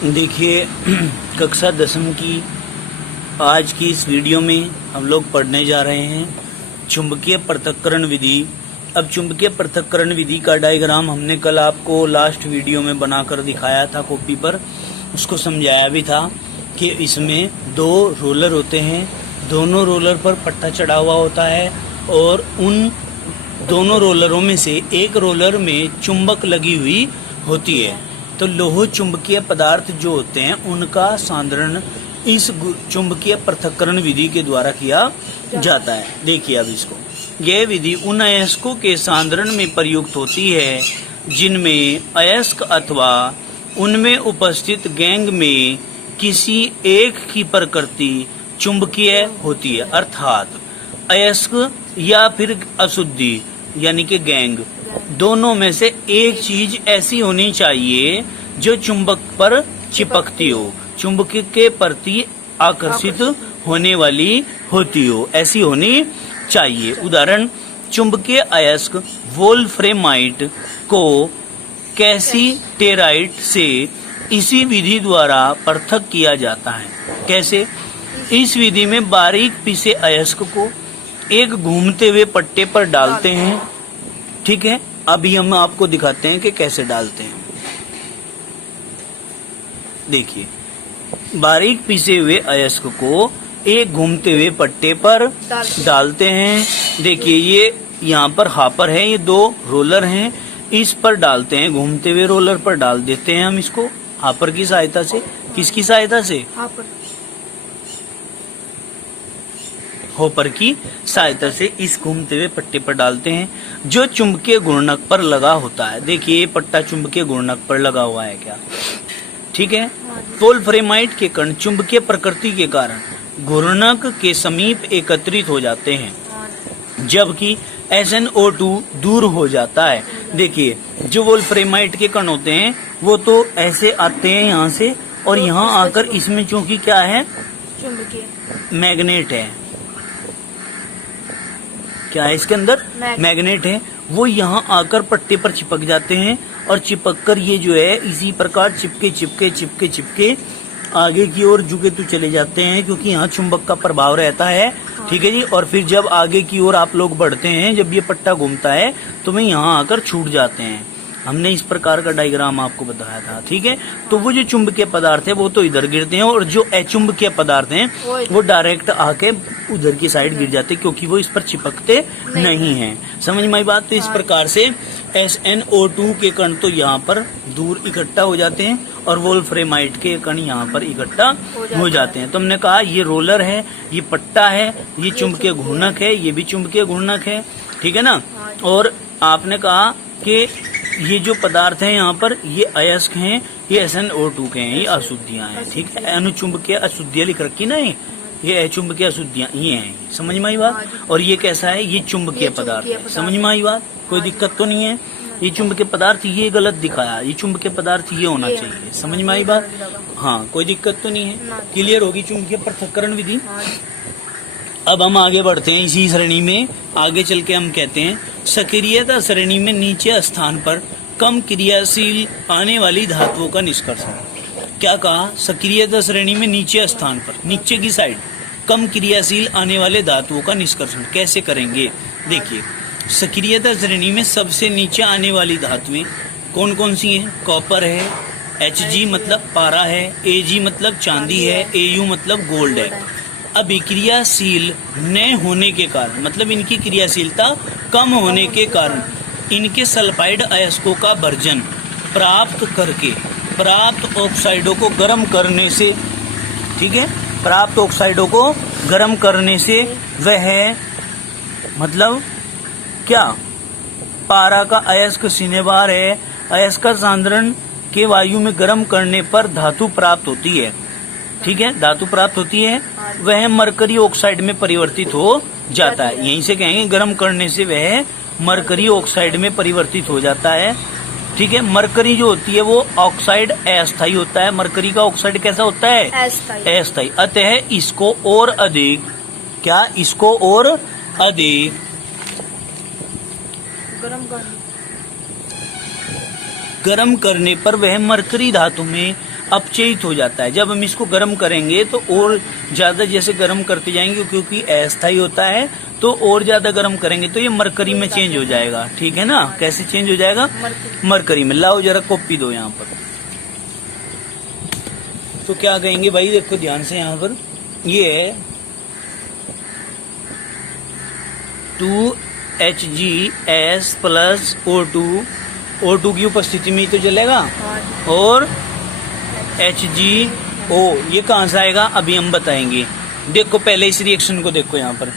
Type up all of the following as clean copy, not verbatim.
देखिए कक्षा 10वीं की आज की इस वीडियो में हम लोग पढ़ने जा रहे हैं चुंबकीय पृथक्करण विधि। अब चुंबकीय पृथक्करण विधि का डायग्राम हमने कल आपको लास्ट वीडियो में बनाकर दिखाया था कॉपी पर, उसको समझाया भी था कि इसमें दो रोलर होते हैं, दोनों रोलर पर पट्टा चढ़ा हुआ होता है और उन दोनों रोलरों में से एक रोलर में चुंबक लगी हुई होती है। तो लोह चुंबकीय पदार्थ जो होते हैं उनका सांद्रण इस चुंबकीय पृथक्करण विधि के द्वारा किया जाता है। देखिए अब इसको, यह विधि उन अयस्कों के सांद्रण में प्रयुक्त होती है जिनमें अयस्क अथवा उनमें उपस्थित गैंग में किसी एक की प्रकृति चुंबकीय होती है, अर्थात अयस्क या फिर अशुद्धि यानी कि गैंग, दोनों में से एक चीज ऐसी होनी चाहिए जो चुंबक पर चिपकती हो, चुंबक के प्रति आकर्षित होने वाली होती हो, ऐसी होनी चाहिए। उदाहरण, चुंबकीय अयस्क वोल्फ्रेमाइट को कैसीटेराइट से इसी विधि द्वारा पृथक किया जाता है। कैसे? इस विधि में बारीक पिसे अयस्क को एक घूमते हुए पट्टे पर डालते हैं। ठीक है, अभी हम आपको दिखाते हैं कि कैसे डालते हैं। देखिए, बारीक पिसे हुए अयस्क को एक घूमते हुए पट्टे पर डालते हैं। देखिए ये यहाँ पर हापर है, ये दो रोलर हैं, इस पर डालते हैं, घूमते हुए रोलर पर डाल देते हैं हम इसको हापर की सहायता से। किसकी सहायता से? हॉपर की सहायता से इस घूमते हुए पट्टे पर डालते हैं जो चुंबकीय घूर्णक पर लगा होता है। देखिए ये पट्टा चुंबकीय घूर्णक पर लगा हुआ है क्या? ठीक है। वोल्फ्रेमाइट के कण चुंबकीय प्रकृति के कारण घूर्णक के समीप एकत्रित हो जाते हैं जबकि SnO2 दूर हो जाता है। देखिए जो वोल्फ्रेमाइट के कण होते हैं वो तो ऐसे आते हैं यहाँ से और यहाँ आकर इसमें चूंकि क्या है, चुंबकीय मैग्नेट है। क्या है इसके अंदर? मैग्नेट है। वो यहाँ आकर पट्टे पर चिपक जाते हैं और चिपक कर ये जो है इसी प्रकार चिपके चिपके चिपके चिपके आगे की ओर झुके तो चले जाते हैं क्योंकि यहाँ चुंबक का प्रभाव रहता है। ठीक है जी। और फिर जब आगे की ओर आप लोग बढ़ते हैं, जब ये पट्टा घूमता है तो वे यहाँ आकर छूट जाते हैं। हमने इस प्रकार का डायग्राम आपको बताया था। ठीक है। तो वो जो चुंबकीय पदार्थ है वो तो इधर गिरते हैं और जो अचुंबकीय पदार्थ हैं वो डायरेक्ट आके उधर की साइड गिर जाते हैं क्योंकि वो इस पर चिपकते नहीं हैं। समझ में आई बात? तो इस प्रकार से SnO2 के कण तो यहाँ पर दूर इकट्ठा हो जाते हैं और वोल्फ्रेमाइट के कण यहाँ पर इकट्ठा हो जाते हैं। तो हमने कहा ये रोलर है, ये पट्टा है, ये चुंबकीय घूर्णक है, ये भी चुंबकीय घूर्णक है। ठीक है ना। और आपने कहा कि ये जो पदार्थ हैं यहाँ पर ये अयस्क हैं, ये SnO2 के हैं, ये अशुद्धियाँ हैं। ठीक है। अनुचुंबकीय अशुद्धियाँ लिख रखी ना, ये अचुंबकीय अशुद्धियाँ ये हैं। समझ में आई बात? और ये कैसा है? ये चुंबकीय पदार्थ है। समझ में आई बात? कोई दिक्कत तो नहीं है? ये चुंबकीय पदार्थ ये गलत दिखाया, ये चुंबकीय पदार्थ ये होना चाहिए। समझ में आई बात? हाँ, कोई दिक्कत तो नहीं है? क्लियर होगी चुंबकीय पृथक्करण विधि। अब हम आगे बढ़ते हैं इसी श्रेणी में। आगे चल के हम कहते हैं सक्रियता श्रेणी में नीचे स्थान पर कम क्रियाशील आने वाली धातुओं का निष्कर्षण। क्या कहा? सक्रियता श्रेणी में नीचे स्थान पर, नीचे की साइड कम क्रियाशील आने वाले धातुओं का निष्कर्षण कैसे करेंगे? देखिए सक्रियता श्रेणी में सबसे नीचे आने वाली धातुएं कौन कौन सी हैं? कॉपर है, Hg मतलब पारा है, Ag मतलब चांदी है, Au मतलब गोल्ड है। अभिक्रियाशील न होने के कारण, मतलब इनकी क्रियाशीलता कम होने के कारण इनके सल्फाइड अयस्कों का वर्जन प्राप्त करके प्राप्त ऑक्साइडों को गर्म करने से, ठीक है, प्राप्त ऑक्साइडों को गर्म करने से वह मतलब क्या, पारा का अयस्क सिनेबार है, अयस्क का सांद्रण के वायु में गर्म करने पर धातु प्राप्त होती है। ठीक है, धातु प्राप्त होती है, वह मरकरी ऑक्साइड में परिवर्तित हो जाता है। यहीं से कहेंगे गर्म करने से वह मरकरी ऑक्साइड में परिवर्तित हो जाता है। ठीक है। मरकरी जो होती है वो ऑक्साइड अस्थायी होता है। मरकरी का ऑक्साइड कैसा होता है? अस्थायी। अतः इसको और अधिक, क्या इसको और अधिक गर्म करने पर वह मरकरी धातु में अपचयित हो जाता है। जब हम इसको गर्म करेंगे तो और ज्यादा जैसे गर्म करते जाएंगे, क्योंकि अस्थायी होता है तो और ज्यादा गर्म करेंगे तो ये मरकरी में चेंज हो जाएगा। ठीक है ना, कैसे चेंज हो जाएगा? मरकरी में। लाओ जरा कॉपी दो यहाँ पर। तो क्या कहेंगे भाई, देखो ध्यान से यहाँ पर, ये है 2HgS प्लस O2 की उपस्थिति में ही तो चलेगा, और HgO ये कहाँ से आएगा अभी हम बताएंगे। देखो पहले इस रिएक्शन को देखो, यहाँ पर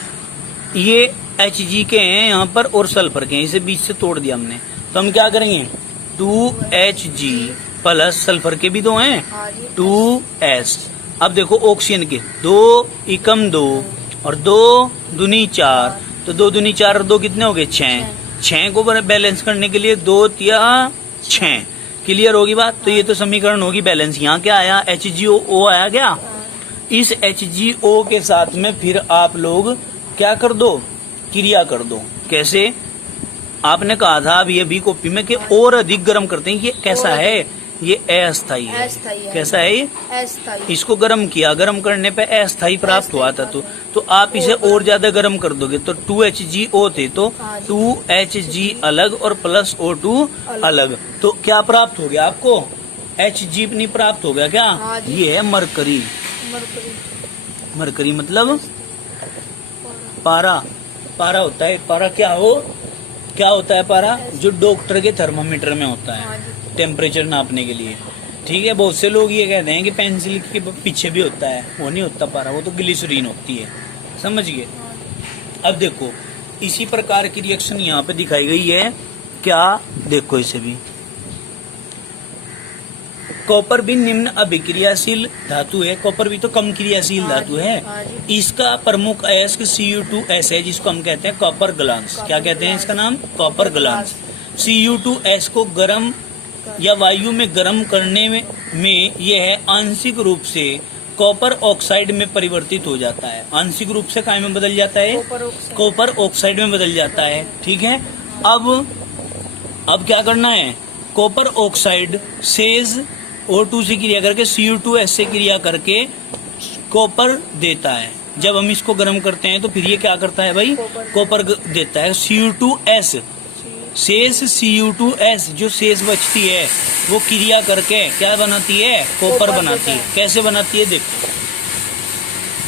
ये Hg के हैं यहाँ पर और सल्फर के हैं, इसे बीच से तोड़ दिया हमने। तो हम क्या करेंगे, 2Hg प्लस सल्फर के भी 2 हैं 2S। अब देखो ऑक्सीजन के 2 एकम 2 और 2 दूनी 4, तो 2 दूनी 4 और 2 कितने हो गए 6 को बैलेंस करने के लिए 2 या 6। क्लियर होगी बात? तो ये तो समीकरण होगी बैलेंस। यहाँ क्या आया, HgO आया क्या? इस HgO के साथ में फिर आप लोग क्या कर दो, क्रिया कर दो। कैसे? आपने कहा था अब ये भी कॉपी में कि और अधिक गर्म करते हैं। ये कैसा है, ये अस्थायी है। कैसा है ये? अस्थायी। इसको गर्म किया, गर्म करने पे अस्थायी प्राप्त हुआ था। तो आप इसे और ज्यादा गर्म कर दोगे तो 2HgO थे तो 2Hg अलग और प्लस O2 अलग, तो क्या प्राप्त हो गया आपको? Hg नहीं प्राप्त हो गया क्या? ये है मरकरी। मरकरी मतलब पारा। पारा होता है, पारा क्या होता है पारा? जो डॉक्टर के थर्मामीटर में होता है टेम्परेचर नापने के लिए। ठीक है, बहुत से लोग ये कहते हैं कि पेंसिल के पीछे भी होता है, वो नहीं होता पारा, वो तो ग्लिसरीन होती है। समझ गए? अब देखो इसी प्रकार की रिएक्शन यहाँ पे दिखाई गई है। क्या? देखो इसे भी, कॉपर भी निम्न अभिक्रियाशील धातु है। कॉपर भी तो कम क्रियाशील धातु है। इसका प्रमुख अयस्क Cu2S है, जिसको हम कहते हैं कॉपर ग्लांस। क्या कहते हैं इसका नाम? Copper glance. Cu2S को गर्म या वायु में गर्म करने में यह आंशिक रूप से कॉपर ऑक्साइड में परिवर्तित हो जाता है। आंशिक रूप से काय में बदल जाता है? कॉपर ऑक्साइड में बदल जाता है। ठीक है, अब क्या करना है, कॉपर ऑक्साइड सेज O2 से क्रिया करके Cu2S से क्रिया करके कॉपर देता है। जब हम इसको गर्म करते हैं तो फिर ये क्या करता है भाई, कॉपर देता है। Cu2S शेष Cu2S जो शेष बचती है वो क्रिया करके क्या बनाती है, कॉपर बनाती है। कैसे बनाती है देखो,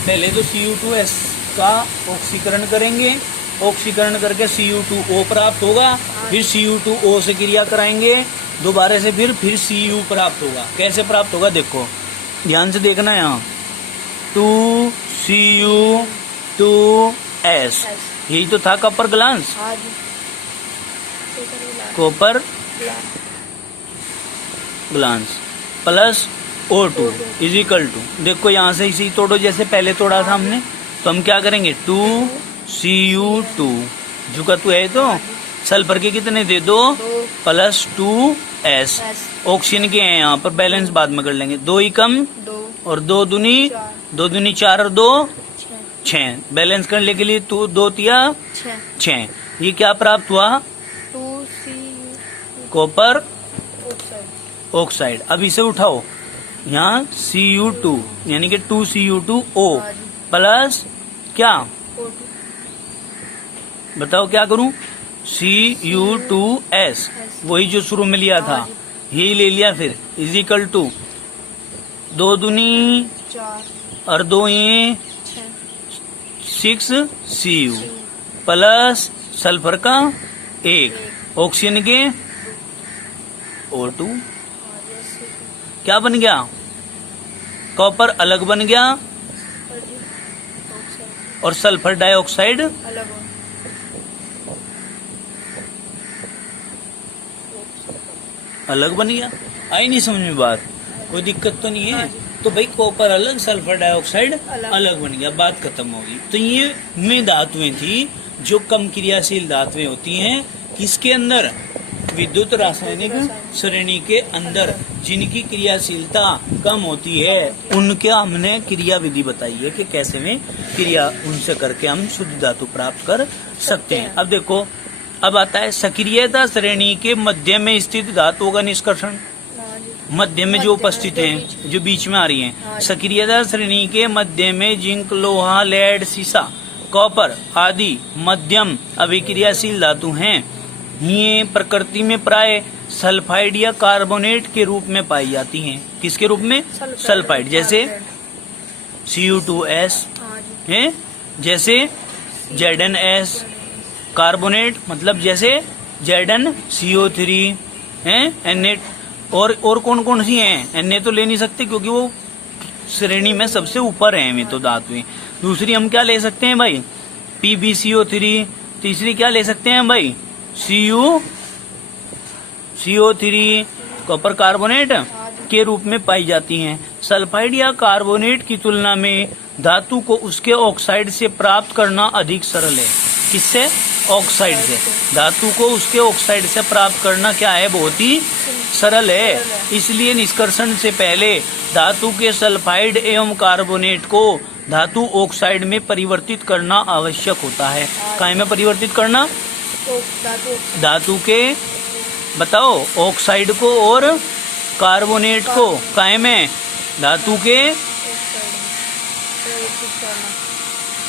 पहले तो Cu2S का ऑक्सीकरण करेंगे, ऑक्सीकरण करके Cu2O प्राप्त होगा, फिर Cu2O से क्रिया कराएंगे दोबारा से, फिर Cu प्राप्त होगा। कैसे प्राप्त होगा देखो, ध्यान से देखना यहाँ, 2Cu2S यही तो था copper glance, copper glance plus O2 is equal to, देखो यहाँ से इसी तोड़ो जैसे पहले तोड़ा था हमने। तो हम क्या करेंगे, 2Cu2 झुका तू है तो सल्फर के कितने थे, 2 प्लस 2S। ऑक्सीजन के हैं यहाँ पर, बैलेंस बाद में कर लेंगे। 2 एकम 2 और 2 दूनी 4 और 2 6। बैलेंस करने के लिए 2 तिया 6। ये क्या प्राप्त हुआ, कॉपर ऑक्साइड। अब इसे उठाओ, यहाँ Cu2 यानी कि 2Cu2O प्लस क्या, बताओ क्या करूं, Cu2S वही जो शुरू में लिया था यही ले लिया, फिर इज इक्वल टू 2 दूनी 4 और 2 ये 6 Cu प्लस सल्फर का 1, ऑक्सीजन के O2। क्या बन गया, कॉपर अलग बन गया और सल्फर डाइऑक्साइड अलग बन गया। आई नहीं समझ में बात, कोई दिक्कत तो नहीं है। तो भाई कॉपर अलग, सल्फर डाइऑक्साइड अलग बन गया, बात खत्म होगी। तो ये में धातुएं थी जो कम क्रियाशील धातुएं होती हैं, किसके अंदर, विद्युत रासायनिक श्रेणी के अंदर, जिनकी क्रियाशीलता कम होती है, उनके हमने क्रिया विधि बताई है कि कैसे में क्रिया उनसे करके हम शुद्ध धातु प्राप्त कर सकते हैं। अब देखो, अब आता है सक्रियता श्रेणी के मध्य में स्थित धातुओं का निष्कर्षण। मध्य में जो उपस्थित हैं, जो बीच में आ रही हैं। सक्रियता श्रेणी के मध्य में जिंक, लोहा, लेड, सीसा, कॉपर आदि मध्यम अभिक्रियाशील धातु हैं। ये प्रकृति में प्राय सल्फाइड या कार्बोनेट के रूप में पाई जाती हैं। किसके रूप में? सल्फाइड, जैसे Cu2S है, जैसे ZnS। कार्बोनेट मतलब जैसे ZnCO3 है, Na। और कौन कौन सी हैं? Na तो ले नहीं सकते क्योंकि वो श्रेणी में सबसे ऊपर है में तो धातुएं। दूसरी हम क्या ले सकते हैं भाई? PbCO3। तीसरी क्या ले सकते हैं भाई? CO3 कॉपर कार्बोनेट के रूप में पाई जाती हैं। सल्फाइड या कार्बोनेट की तुलना में धातु को उसके ऑक्साइड से प्राप्त करना अधिक सरल है। किससे? ऑक्साइड से। धातु को उसके ऑक्साइड से प्राप्त करना क्या है? बहुत ही सरल है। इसलिए निष्कर्षण से पहले धातु के सल्फाइड एवं कार्बोनेट को धातु ऑक्साइड में परिवर्तित करना आवश्यक होता है। काय में परिवर्तित करना? धातु के, बताओ, ऑक्साइड को और कार्बोनेट को काय में? धातु के।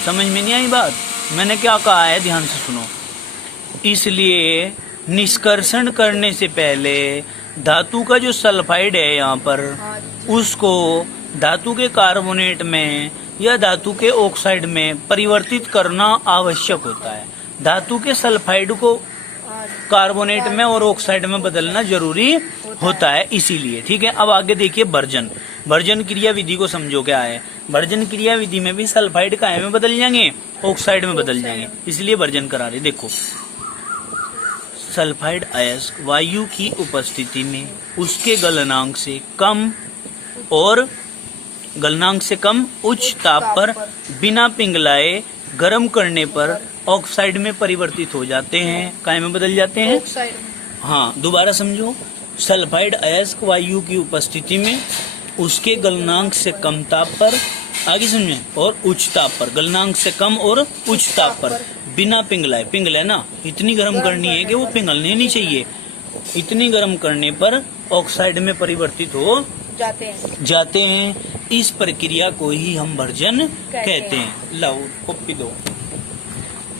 समझ में नहीं आई बात? मैंने क्या कहा है, ध्यान से सुनो। इसलिए निष्कर्षण करने से पहले धातु का जो सल्फाइड है यहाँ पर, उसको धातु के कार्बोनेट में या धातु के ऑक्साइड में परिवर्तित करना आवश्यक होता है। धातु के सल्फाइड को कार्बोनेट में और ऑक्साइड में बदलना जरूरी होता है, इसीलिए। ठीक है, अब आगे देखिए भर्जन। भर्जन क्रिया विधि को समझो क्या है। भर्जन क्रिया विधि में भी सल्फाइड काय में बदल जाएंगे? ऑक्साइड में बदल जाएंगे, इसलिए भर्जन करा रहे। देखो, सल्फाइड अयस्क वायु की उपस्थिति में उसके गलनांक से कम और उच्च ताप पर बिना पिघलाए गर्म करने पर ऑक्साइड में परिवर्तित हो जाते हैं। काय में बदल जाते हैं? हाँ, दोबारा समझो। सल्फाइड अयस्क वायु की उपस्थिति में उसके गलनांक से कम ताप पर, आगे समझे, और उच्च ताप पर, गलनांक से कम और उच्च ताप पर बिना पिघलाए, पिघले ना, इतनी गर्म करनी है कि वो पिघलने नहीं चाहिए, इतनी गर्म करने पर ऑक्साइड में परिवर्तित हो जाते हैं। इस प्रक्रिया को ही हम भर्जन कहते हैं। लाओ कॉपी दो।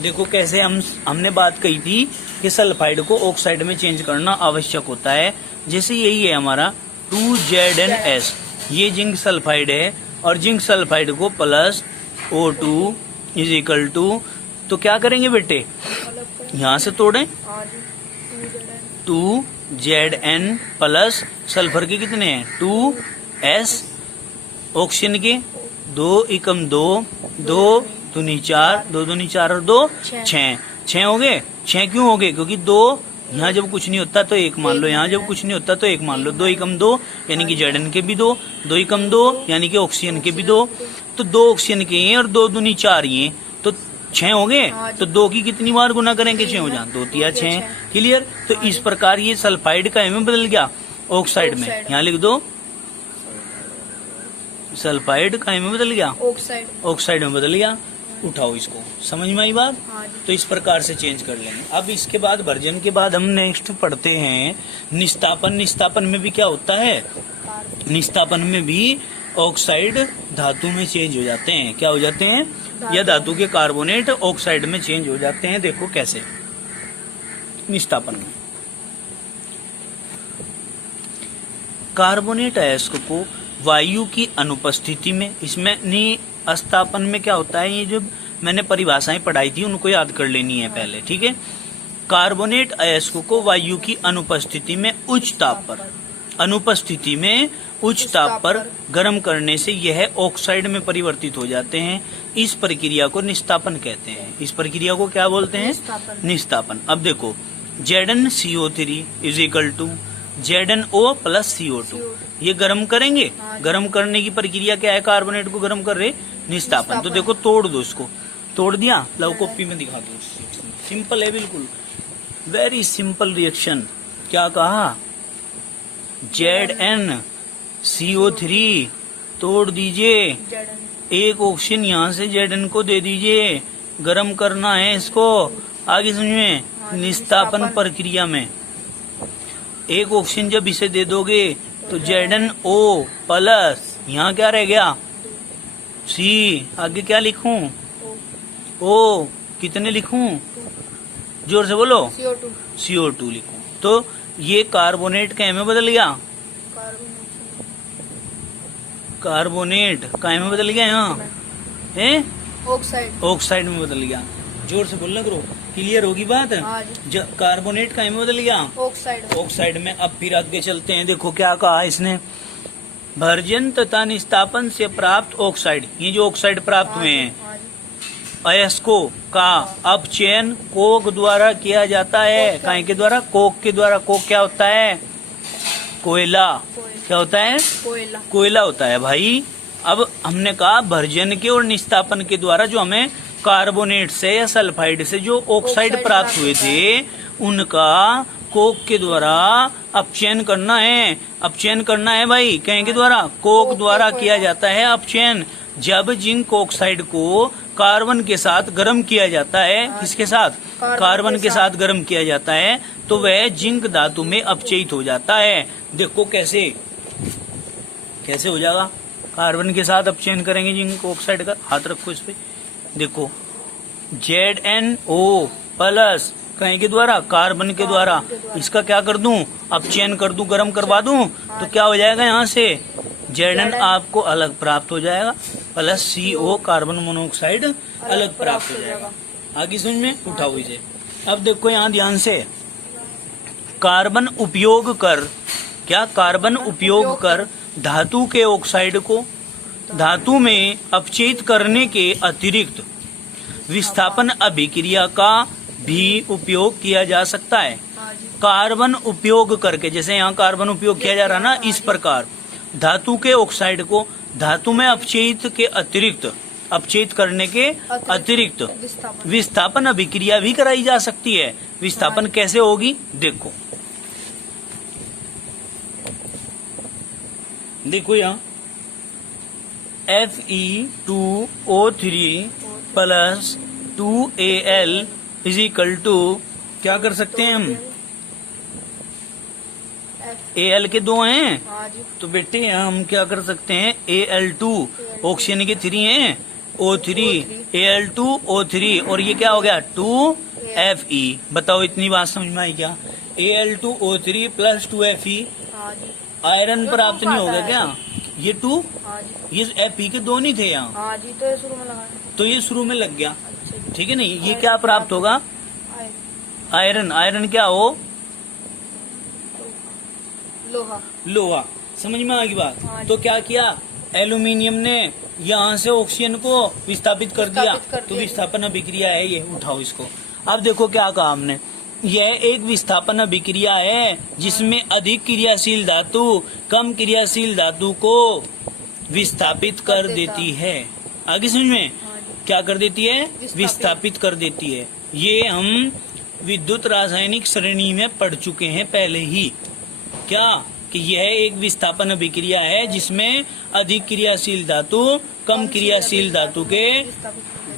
देखो कैसे हमने बात कही थी कि सल्फाइड को ऑक्साइड में चेंज करना आवश्यक होता है। जैसे यही है हमारा 2ZnS, ये जिंक सल्फाइड है, और जिंक सल्फाइड को plus O2 is equal to, तो क्या करेंगे बेटे? यहाँ से तोड़ें, 2Zn प्लस सल्फर के कितने हैं? 2S, ऑक्सीजन के 2 एकम 2, 2 दूनी 4, 2 दूनी 4 और 2 6 हो गए। 6 क्यों हो गए? क्योंकि 2 यहाँ जब कुछ नहीं होता तो 1 मान लो, यहाँ जब कुछ नहीं होता तो 1 मान लो। 2 एकम 2 यानी कि Zn के भी 2, 2 एकम 2 यानी कि ऑक्सीजन के भी 2, तो 2 ऑक्सीजन के हैं और 2 दूनी 4 ये, तो 6 हो गए। तो 2 की कितनी बार गुना करेंगे? 6 हो जाए, 2 तिया 6। क्लियर? तो इस प्रकार ये सल्फाइड का में बदल गया ऑक्साइड में। यहाँ लिख दो, सल्फाइड का में बदल गया ऑक्साइड में बदल गया। उठाओ इसको, समझ में आई बात? तो इस प्रकार से चेंज कर लेंगे। अब इसके बाद भर्जन के बाद हम नेक्स्ट पढ़ते हैं निस्तापन। निस्तापन में भी क्या होता है? निस्तापन में भी ऑक्साइड धातु में चेंज हो जाते हैं। क्या हो जाते हैं? या धातु के कार्बोनेट ऑक्साइड में चेंज हो जाते हैं। देखो कैसे निस्तापन में। कार्बोनेट अयस्क को वायु की अनुपस्थिति में, इसमें निस्तापन में क्या होता है, ये जो मैंने परिभाषाएं पढ़ाई थी उनको याद कर लेनी है पहले। ठीक है, कार्बोनेट अयस्क को वायु की अनुपस्थिति में उच्च ताप पर, अनुपस्थिति में उच्च ताप पर गर्म करने से यह ऑक्साइड में परिवर्तित हो जाते हैं। इस प्रक्रिया को निस्तापन कहते हैं। इस प्रक्रिया को क्या बोलते हैं? निस्तापन। अब देखो, ZnCO3 is equal to ZnO plus CO2, ये गर्म करेंगे। गर्म करने की प्रक्रिया क्या है? कार्बोनेट को गर्म कर रहे, निस्तापन। तो देखो तोड़ दो इसको, तोड़ दिया, लो कॉपी में दिखा दो। सिंपल है बिल्कुल, वेरी सिंपल रिएक्शन। क्या कहा? ZnCO3 तोड़ दीजिए, एक ऑक्सीजन यहाँ से Zn को दे दीजिए, गर्म करना है इसको। आगे समझिए, निस्तापन प्रक्रिया में एक ऑक्सीजन जब इसे दे दोगे, तो ZnO प्लस यहाँ क्या रह गया C, आगे क्या लिखूं O, कितने लिखूं जोर से बोलो CO2 लिखूं। तो ये कार्बोनेट क्या में बदल गया, कार्बोनेट काय में बदल गया, यहाँ है ऑक्साइड में बदल गया। जोर से बोलना करो, क्लियर होगी बात। कार्बोनेट काय में बदल गया, ऑक्साइड में। अब फिर आगे चलते हैं, देखो क्या कहा इसने, भर्जन तथा निस्तापन से प्राप्त ऑक्साइड, ये जो ऑक्साइड प्राप्त हुए हैं अयस्कों का अपचयन कोक द्वारा किया जाता है। काय के द्वारा, कोक के द्वारा। कोक क्या होता है, कोयला। क्या होता है, कोयला होता है भाई। अब हमने कहा भर्जन के और निस्तापन के द्वारा जो हमें कार्बोनेट से या सल्फाइड से जो ऑक्साइड प्राप्त हुए थे उनका कोक के द्वारा अपचयन करना है। अपचयन करना है भाई, कहीं के द्वारा, कोक द्वारा किया जाता है अपचयन। जब जिंक ऑक्साइड को कार्बन के साथ गर्म किया जाता है, किसके साथ, कार्बन के साथ गर्म किया जाता है, तो वह जिंक धातु में अपचयित हो जाता है। देखो कैसे कैसे हो जाएगा, कार्बन के साथ अपचयन करेंगे जिंक ऑक्साइड का, हाथ रखो इस पे, देखो ZnO प्लस कहीं के द्वारा, कार्बन के द्वारा, इसका क्या कर दूं, अपचयन कर दूं, गर्म करवा दूं, तो क्या हो जाएगा, यहाँ से Zn आपको अलग प्राप्त हो जाएगा, प्लस CO कार्बन मोनोऑक्साइड अलग प्राप्त हो जाएगा। आगे समझ में, उठाओ इसे। अब देखो यहाँ ध्यान से, कार्बन उपयोग कर, क्या, कार्बन उपयोग कर धातु के ऑक्साइड को धातु में अपचयित करने के अतिरिक्त विस्थापन अभिक्रिया का भी उपयोग किया जा सकता है। कार्बन उपयोग करके, जैसे यहाँ कार्बन उपयोग किया जा रहा ना, इस प्रकार धातु के ऑक्साइड को धातु में अपचयित के अतिरिक्त, अपचयित करने के अतिरिक्त विस्थापन अभिक्रिया भी कराई जा सकती है। विस्थापन कैसे होगी, देखो देखो यहाँ Fe2O3 plus 2Al is equal to, क्या कर सकते हैं हम, Al के दो हैं, तो बेटे हम क्या कर सकते हैं, Al2, ऑक्सीजन के 3 हैं, O3, Al2O3, और ये क्या हो गया 2Fe। बताओ इतनी बात समझ में आई क्या, Al2O3 प्लस 2Fe, आयरन प्राप्त नहीं होगा क्या, ये 2, ये Fe के दो नहीं थे यहाँ, तो ये शुरू में लग गया, ठीक है नहीं, ये क्या प्राप्त होगा, आयरन। आयरन क्या हो, लोहा। समझ में आ गई बात। तो क्या किया, एल्यूमिनियम ने यहाँ से ऑक्सीजन को विस्थापित कर दिया, तो विस्थापन अभिक्रिया है ये, उठाओ इसको। अब देखो क्या कहा हमने, यह एक विस्थापन अभिक्रिया है जिसमें अधिक क्रियाशील धातु कम क्रियाशील धातु को विस्थापित कर देती है। आगे समझ में, क्या कर देती है, विस्थापित कर देती है। ये हम विद्युत रासायनिक श्रेणी में पढ़ चुके हैं पहले ही, क्या, कि यह एक विस्थापन अभिक्रिया है जिसमें अधिक क्रियाशील धातु कम क्रियाशील धातु के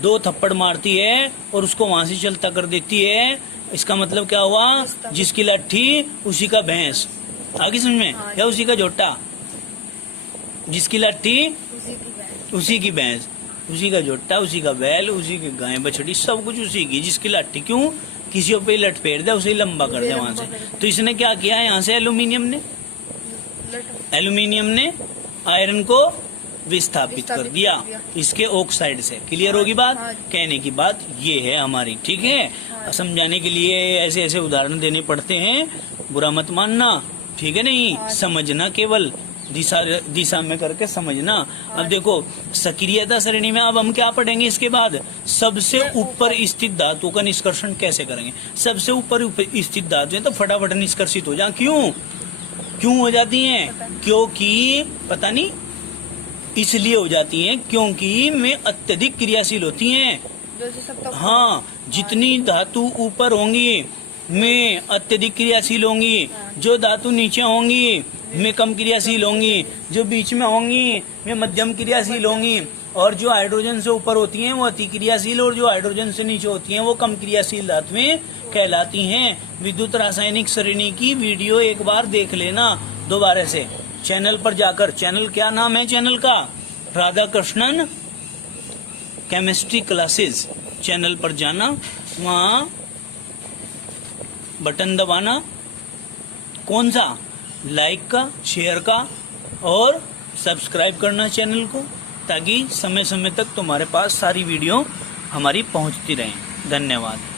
दो थप्पड़ मारती है और उसको वहां से चलता कर देती है। इसका मतलब क्या हुआ, जिसकी लाठी उसी का भैंस, आगे समझ में, या उसी का झोटा, जिसकी लाठी उसी की भैंस, उसी का झोटा, उसी का बैल, उसी की गाय बछड़ी, सब कुछ उसी की, जिसकी लाठी, क्यों, किसी पे लट फेर दे, उसे लंबा कर दे वहां से। तो इसने क्या किया, यहाँ से एल्यूमिनियम ने आयरन को विस्थापित कर दिया इसके ऑक्साइड से। क्लियर होगी बात, कहने की बात ये है हमारी, ठीक है। समझाने के लिए ऐसे ऐसे उदाहरण देने पड़ते हैं, बुरा मत मानना, ठीक है नहीं, समझना, केवल दिशा में करके समझना। अब देखो सक्रियता श्रेणी में अब हम क्या पढ़ेंगे इसके बाद, सबसे ऊपर स्थित धातु का निष्कर्षण कैसे करेंगे। सबसे ऊपर स्थित धातु है तो फटाफट निष्कर्षित हो जाए, क्यों हो जाती हैं, क्योंकि पता नहीं, इसलिए हो जाती हैं क्योंकि वे अत्यधिक क्रियाशील होती हैं। हाँ, जितनी धातु ऊपर होंगी में अत्यधिक क्रियाशील होंगी, जो धातु नीचे होंगी में कम क्रियाशील होंगी, जो बीच में होंगी में मध्यम क्रियाशील होंगी, और जो हाइड्रोजन से ऊपर होती हैं वो अति क्रियाशील, और जो हाइड्रोजन से नीचे होती हैं वो कम क्रियाशील धातुएं कहलाती हैं। विद्युत रासायनिक श्रेणी की वीडियो एक बार देख लेना दोबारा से, चैनल पर जाकर, चैनल क्या नाम है चैनल का, Radha Krishnan chemistry classes, channel पर जाना, वहां बटन दबाना, कौन सा, लाइक का, शेयर का और सब्सक्राइब करना चैनल को, ताकि समय समय तक तुम्हारे पास सारी वीडियो हमारी पहुंचती रहें। धन्यवाद।